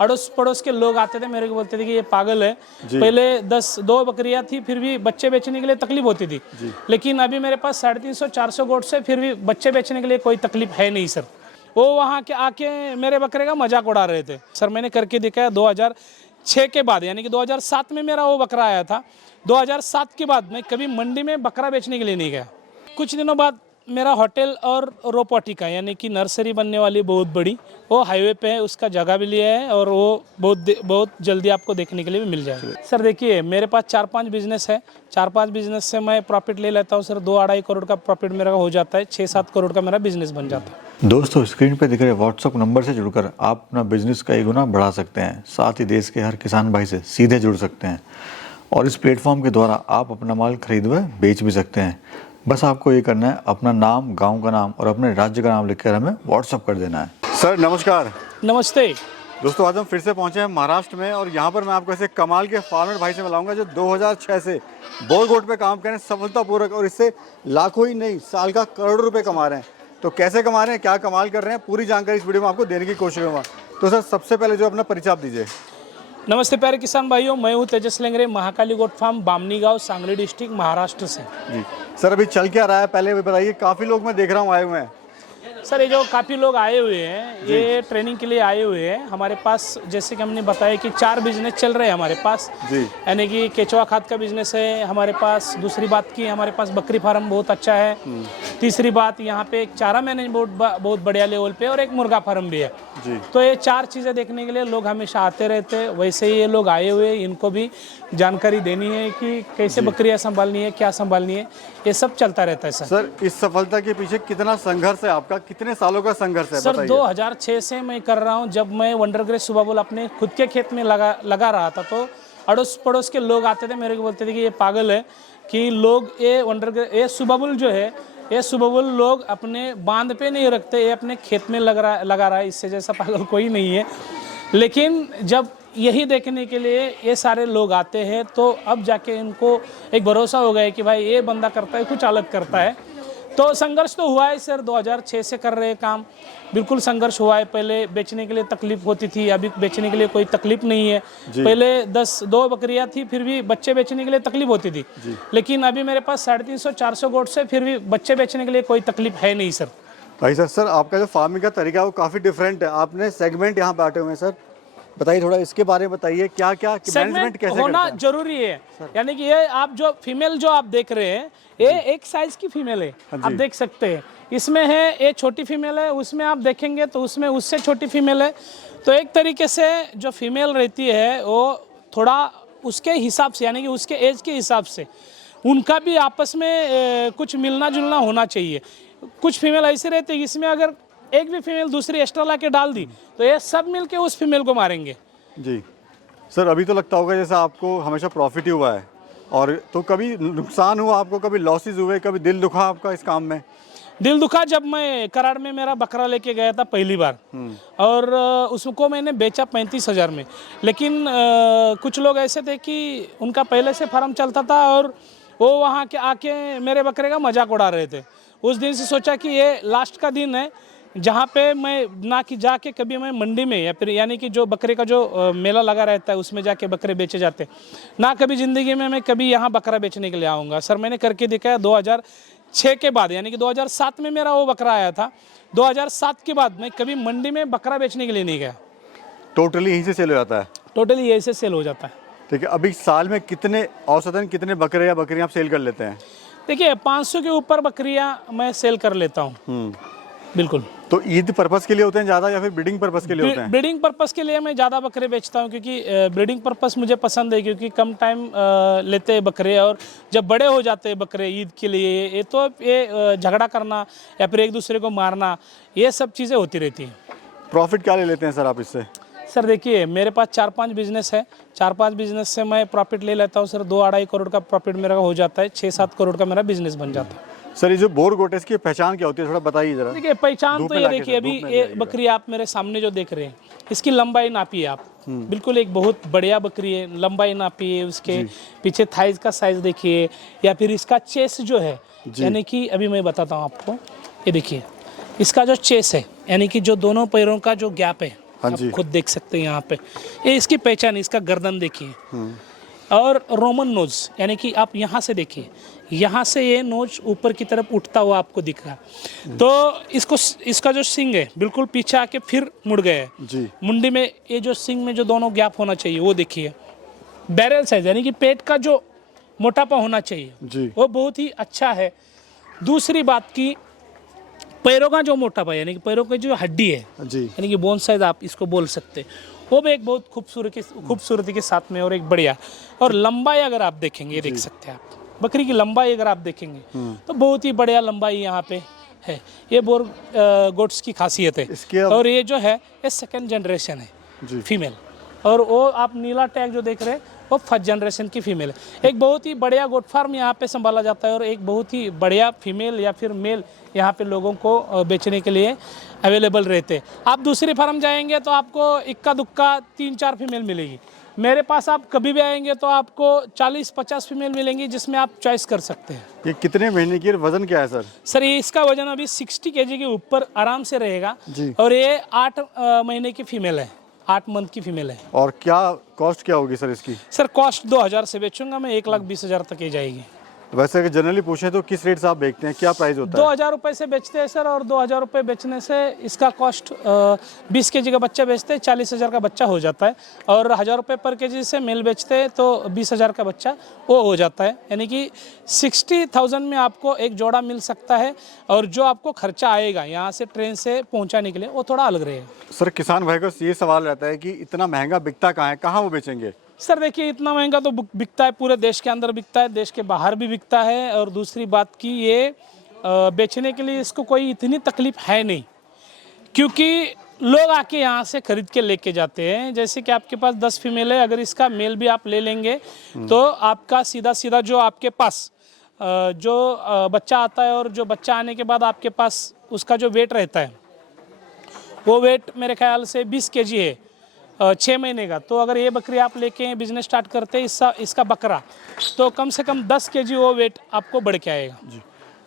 अड़ोस पड़ोस के लोग आते थे, मेरे को बोलते थे कि ये पागल है। पहले 2 बकरियां थी, फिर भी बच्चे बेचने के लिए तकलीफ होती थी, लेकिन अभी मेरे पास 350-400 गोट से फिर भी बच्चे बेचने के लिए कोई तकलीफ है नहीं सर। वो वहाँ के आके मेरे बकरे का मजाक उड़ा रहे थे सर। मैंने करके दिखाया 2006 के बाद, यानी कि 2007 में मेरा वो बकरा आया था। 2007 के बाद मैं कभी मंडी में बकरा बेचने के लिए नहीं गया। कुछ दिनों बाद मेरा होटल और रोबोटिका यानी कि नर्सरी बनने वाली बहुत बड़ी, वो हाईवे पे है, उसका जगह भी लिया है और वो बहुत जल्दी आपको देखने के लिए भी मिल जाएगा। सर देखिए, मेरे पास 4-5 बिजनेस है। 4-5 बिजनेस से मैं प्रॉफिट ले लेता हूँ सर। 2-2.5 करोड़ का प्रॉफिट मेरा हो जाता है, 6-7 करोड़ का मेरा बिजनेस बन जाता है। दोस्तों, स्क्रीन पे दिख रहे व्हाट्सएप नंबर से जुड़कर आप अपना बिजनेस का 1 गुना बढ़ा सकते हैं। साथ ही देश के हर किसान भाई से सीधे जुड़ सकते हैं और इस प्लेटफॉर्म के द्वारा आप अपना माल खरीद व बेच भी सकते हैं। बस आपको ये करना है, अपना नाम, गांव का नाम और अपने राज्य का नाम लिखकर हमें व्हाट्सअप कर देना है। सर नमस्कार। नमस्ते दोस्तों, आज हम फिर से पहुंचे हैं महाराष्ट्र में और यहाँ पर मैं आपको ऐसे कमाल के फार्मर भाई से मिलाऊंगा जो 2006 से बोरगोट पे काम कर रहे हैं सफलतापूर्वक और इससे लाखों ही नहीं साल का करोड़ों रुपए कमा रहे हैं। तो कैसे कमा रहे हैं, क्या कमाल कर रहे हैं, पूरी जानकारी इस वीडियो में आपको देने की कोशिश करूँगा। तो सर सबसे पहले जो अपना परिचय आप दीजिए। नमस्ते प्यारे किसान भाइयों, मैं हूँ तेजस लेंगरे, महाकाली गोट फार्म, बामनी गांव, सांगली डिस्ट्रिक्ट, महाराष्ट्र से। जी सर, अभी चल क्या रहा है पहले बताइए। काफ़ी लोग मैं देख रहा हूँ आए हुए हैं। सर ये जो काफ़ी लोग आए हुए हैं, ये ट्रेनिंग के लिए आए हुए हैं हमारे पास। जैसे कि हमने बताया कि 4 बिजनेस चल रहे हैं हमारे पास, यानी कि केचुआ खाद का बिजनेस है हमारे पास। दूसरी बात की हमारे पास बकरी फार्म बहुत अच्छा है। तीसरी बात, यहाँ पे एक चारा मैनेजमेंट बहुत बढ़िया लेवल पे और एक मुर्गा फार्म भी है। तो ये 4 चीज़ें देखने के लिए लोग हमेशा आते रहते हैं। वैसे ही ये लोग आए हुए, इनको भी जानकारी देनी है कि कैसे बकरियाँ संभालनी है, क्या संभालनी है, ये सब चलता रहता है सर। सर इस सफलता के पीछे कितना संघर्ष है आपका, कितने सालों का संघर्ष है? सर 2006 से मैं कर रहा हूँ। जब मैं वंडरग्रेस सुबाबुल अपने खुद के खेत में लगा रहा था, तो अड़ोस पड़ोस के लोग आते थे, मेरे को बोलते थे कि ये पागल है, कि लोग ये सुबाबुल जो है, ये सुबाबुल लोग अपने बांध पे नहीं रखते, ये अपने खेत में लगा रहा है। इससे जैसा पागल कोई नहीं है। लेकिन जब यही देखने के लिए ये सारे लोग आते हैं, तो अब जाके इनको एक भरोसा हो गया कि भाई ये बंदा करता है, कुछ अलग करता है। तो संघर्ष तो हुआ है सर। 2006 से कर रहे काम, बिल्कुल संघर्ष हुआ है। पहले बेचने के लिए तकलीफ होती थी, अभी बेचने के लिए कोई तकलीफ नहीं है। पहले 2 बकरियां थी, फिर भी बच्चे बेचने के लिए तकलीफ होती थी, लेकिन अभी मेरे पास 350-400 गोट से फिर भी बच्चे बेचने के लिए कोई तकलीफ है नहीं सर। भाई सर आपका जो फार्मिंग का तरीका है वो काफ़ी डिफरेंट है। आपने सेगमेंट यहाँ बांटे हुए हैं सर, बताइए थोड़ा इसके बारे में बताइए। क्या क्या मैनेजमेंट कैसे होना जरूरी है, यानी कि ये आप जो फीमेल जो आप देख रहे हैं, ये एक साइज की फीमेल है, आप देख सकते हैं। इसमें है ये छोटी फीमेल है, उसमें आप देखेंगे तो उसमें उससे छोटी फीमेल है। तो एक तरीके से जो फीमेल रहती है वो थोड़ा उसके हिसाब से, यानी कि उसके एज के हिसाब से उनका भी आपस में कुछ मिलना जुलना होना चाहिए। कुछ फीमेल ऐसे रहती है, इसमें अगर एक भी फीमेल दूसरी एक्स्ट्रा ला के डाल दी तो ये सब मिलके उस फीमेल को मारेंगे। जी सर, अभी तो लगता होगा जैसा आपको हमेशा प्रॉफिट ही हुआ है, और तो कभी नुकसान हुआ आपको, कभी लॉसेस हुए, कभी दिल दुखा आपका इस काम में? दिल दुखा जब मैं कराड़ में मेरा बकरा लेके गया था पहली बार, और उसको मैंने बेचा 35,000 में। लेकिन कुछ लोग ऐसे थे कि उनका पहले से फार्म चलता था और वो वहाँ के आके मेरे बकरे का मजाक उड़ा रहे थे। उस दिन से सोचा कि ये लास्ट का दिन है जहाँ पे मैं ना कि जाके कभी मैं मंडी में या फिर यानी कि जो बकरे का जो मेला लगा रहता है उसमें जाके बकरे बेचे जाते, ना कभी ज़िंदगी में मैं कभी यहाँ बकरा बेचने के लिए आऊँगा सर। मैंने करके दिखाया 2006 के बाद, यानी कि 2007 में मेरा वो बकरा आया था। 2007 के बाद मैं कभी मंडी में बकरा बेचने के लिए नहीं गया। टोटली यहीं से सेल हो जाता है? टोटली यहीं से सेल हो जाता है। ठीक है, अभी साल में कितने औसतन कितने बकरे या बकरियाँ आप सेल कर लेते हैं? देखिए 500 के ऊपर बकरियाँ मैं सेल कर लेता हूँ। बिल्कुल। तो ईद पर्पस के लिए होते हैं ज़्यादा या फिर ब्रीडिंग पर्पस के लिए होते हैं? ब्रीडिंग पर्पस के लिए मैं ज़्यादा बकरे बेचता हूँ, क्योंकि ब्रीडिंग पर्पस मुझे पसंद है, क्योंकि कम टाइम लेते हैं बकरे, और जब बड़े हो जाते हैं बकरे ईद के लिए, ये तो ये झगड़ा करना या फिर एक दूसरे को मारना, ये सब चीज़ें होती रहती हैं। प्रॉफिट क्या ले लेते हैं सर आप इससे? सर देखिए, मेरे पास 4-5 बिजनेस है। 4-5 बिजनेस से मैं प्रॉफिट ले लेता हूँ सर। 2-2.5 करोड़ का प्रॉफिट मेरा हो जाता है, 6-7 करोड़ का मेरा बिजनेस बन जाता है। सर ये जो बोरगोट है इसकी पहचान क्या होती है, थोड़ा बताइए जरा। देखिए पहचान तो ये देखिए, अभी ये बकरी आप मेरे सामने जो देख रहे हैं, इसकी लंबाई नापी है आप, बिल्कुल एक बहुत बढ़िया बकरी है। लंबाई नापी है, उसके पीछे थाइज का साइज देखिए, या फिर इसका चेस्ट जो है, यानी कि अभी मैं बताता हूँ आपको। ये देखिए इसका जो चेस्ट है, यानी कि जो दोनों पैरों का जो गैप है, हाँ आप जी। खुद देख सकते हैं यहाँ पे। ये इसकी पहचान है, इसका गर्दन देखिए और रोमन नोज, यानी कि आप यहाँ से देखिए, यहाँ से ये नोज ऊपर की तरफ उठता हुआ आपको दिख रहा। तो इसका जो सिंग है बिल्कुल पीछे आके फिर मुड़ गया है जी। मुंडी में। ये जो सिंग में जो दोनों गैप होना चाहिए वो देखिए। बैरल साइज यानी कि पेट का जो मोटापा होना चाहिए जी। वो बहुत ही अच्छा है। दूसरी बात की पैरों का जो मोटापा यानी कि पैरों की जो हड्डी है जी। यानी कि बोन साइज आप इसको बोल सकते हैं, वो भी एक बहुत खूबसूरती के साथ में और एक बढ़िया। और लंबाई अगर आप देखेंगे, देख सकते हैं आप बकरी की लंबाई अगर आप देखेंगे तो बहुत ही बढ़िया लंबाई यहाँ पे है। ये बोर गोट्स की खासियत है। इसके अब- और ये जो है ये सेकंड जनरेशन है जी। फीमेल। और वो आप नीला टैग जो देख रहे हैं वो फर्स्ट जनरेशन की फीमेल है। एक बहुत ही बढ़िया गोट फार्म यहाँ पे संभाला जाता है और एक बहुत ही बढ़िया फीमेल या फिर मेल यहाँ पे लोगों को बेचने के लिए अवेलेबल रहते हैं। आप दूसरी फार्म जाएंगे तो आपको इक्का दुक्का 3-4 फीमेल मिलेगी। मेरे पास आप कभी भी आएंगे तो आपको 40-50 फीमेल मिलेंगी जिसमें आप चॉइस कर सकते हैं। ये कितने महीने की, वजन क्या है सर? सर ये इसका वजन अभी 60 kg के ऊपर आराम से रहेगा जी। और ये 8 महीने की फीमेल है, 8 मंथ की फीमेल है। और क्या कॉस्ट क्या होगी सर इसकी? सर कॉस्ट 2000 से बेचूंगा मैं, 1,20,000 तक ही जाएगी। वैसे अगर जनरली पूछें तो किस रेट से आप बेचते हैं, क्या प्राइस होता है? 2000 रुपये से बेचते हैं सर, और 2000 रुपये बेचने से इसका कॉस्ट 20 kg का बच्चा बेचते हैं 40,000 का बच्चा हो जाता है। और 1000 रुपये पर kg से मेल बेचते हैं तो 20,000 का बच्चा वो हो जाता है। यानी कि 60,000 में आपको एक जोड़ा मिल सकता है। और जो आपको खर्चा आएगा यहाँ से ट्रेन से पहुँचाने के लिए वो थोड़ा अलग रहेगा। सर किसान भाई को ये सवाल रहता है कि इतना महंगा बिकता कहाँ है, कहाँ वो बेचेंगे? सर देखिए इतना महंगा तो बिकता है, पूरे देश के अंदर बिकता है, देश के बाहर भी बिकता है। और दूसरी बात की ये बेचने के लिए इसको कोई इतनी तकलीफ है नहीं, क्योंकि लोग आके यहाँ से खरीद के लेके जाते हैं। जैसे कि आपके पास 10 फीमेल है, अगर इसका मेल भी आप ले लेंगे तो आपका सीधा सीधा जो आपके पास जो बच्चा आता है और जो बच्चा आने के बाद आपके पास उसका जो वेट रहता है वो वेट मेरे ख्याल से 20 kg है 6 महीने का। तो अगर ये बकरी आप लेके बिजनेस स्टार्ट करते हैं इसका बकरा, तो कम से कम 10 kg वो वेट आपको बढ़ के आएगा। जी।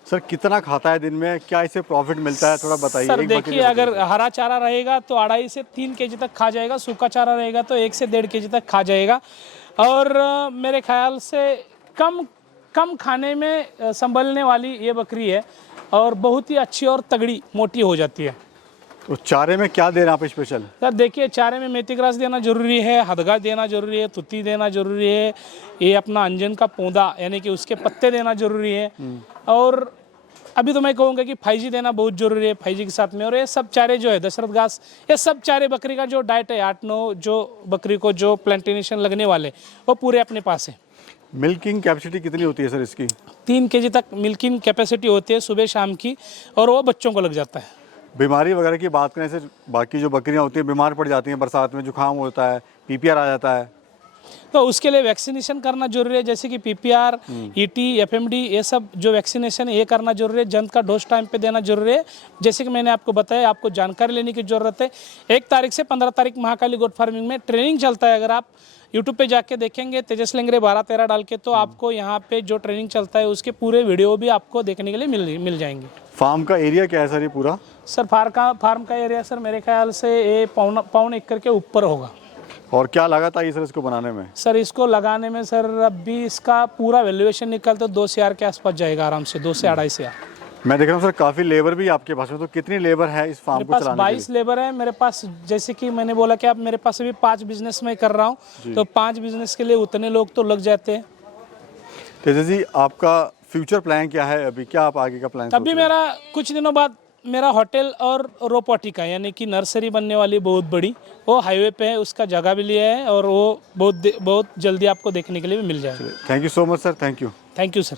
सर कितना खाता है दिन में, क्या इसे प्रॉफिट मिलता है, थोड़ा बताइए। सर एक बकरी देखिए का अगर हरा चारा रहेगा तो 2.5 से 3 kg तक खा जाएगा, सूखा चारा रहेगा तो 1 से 1.5 kg तक खा जाएगा। और मेरे ख्याल से कम खाने में संभलने वाली ये बकरी है और बहुत ही अच्छी और तगड़ी मोटी हो जाती है। तो चारे में क्या दे रहे हैं आप स्पेशल? सर देखिए चारे में मेथी ग्रास देना जरूरी है, हदगा देना जरूरी है, तुत्ती देना जरूरी है, ये अपना अंजन का पौधा यानी कि उसके पत्ते देना जरूरी है। और अभी तो मैं कहूँगा कि 5G देना बहुत जरूरी है 5G के साथ में। और ये सब चारे जो है दशरथ घास, ये सब चारे बकरी का जो डाइट है 8-9 जो बकरी को जो प्लांटेशन लगने वाले वो पूरे अपने पास है। मिल्किंग कैपेसिटी कितनी होती है सर इसकी? 3 kg तक मिल्किंग कैपेसिटी होती है सुबह शाम की, और वो बच्चों को लग जाता है। बीमारी वगैरह की बात करें सर, बाकी जो बकरियां होती हैं बीमार पड़ जाती हैं, बरसात में जुकाम होता है, PPR आ जाता है, तो उसके लिए वैक्सीनेशन करना जरूरी है। जैसे कि PPR, ET, FMD ये सब जो वैक्सीनेशन है ये करना जरूरी है। जंत का डोज टाइम पे देना जरूरी है। जैसे कि मैंने आपको बताया, आपको जानकारी लेने की ज़रूरत है। 1 तारीख से 15 तारीख महाकाली गोट फार्मिंग में ट्रेनिंग चलता है। अगर आप यूट्यूब पे जाके देखेंगे तेजस लेंगरे 12-13 डाल के, तो आपको यहाँ पे जो ट्रेनिंग चलता है उसके पूरे वीडियो भी आपको देखने के लिए मिल जाएंगे। फार्म का एरिया क्या है सर ये पूरा? सर फार्म का एरिया सर मेरे ख्याल से ये पौन एकड़ के ऊपर होगा। और क्या लागत आई सर इसको बनाने में? सर इसको लगाने में सर अभी इसका पूरा वैल्यूएशन निकल तो 2 से 4 के आसपास जाएगा आराम से, 2 से 2.5 से। मैं देख रहा हूँ सर काफ़ी लेबर भी आपके पास है, तो कितनी लेबर है इस फार्म मेरे को पास चलाने के 22 लेबर है मेरे पास। जैसे कि मैंने बोला कि आप मेरे पास अभी 5 बिजनेस में कर रहा हूँ, तो 5 बिजनेस के लिए उतने लोग तो लग जाते हैं। तेजस जी आपका फ्यूचर प्लान क्या है अभी, क्या आप आगे का प्लान? अभी मेरा कुछ दिनों बाद मेरा होटल और रोबोटिका यानी कि नर्सरी बनने वाली बहुत बड़ी, वो हाईवे पे है, उसका जगह भी लिया है और वो बहुत जल्दी आपको देखने के लिए भी मिल जाएगा। Thank you so much sir, thank you. Thank you sir.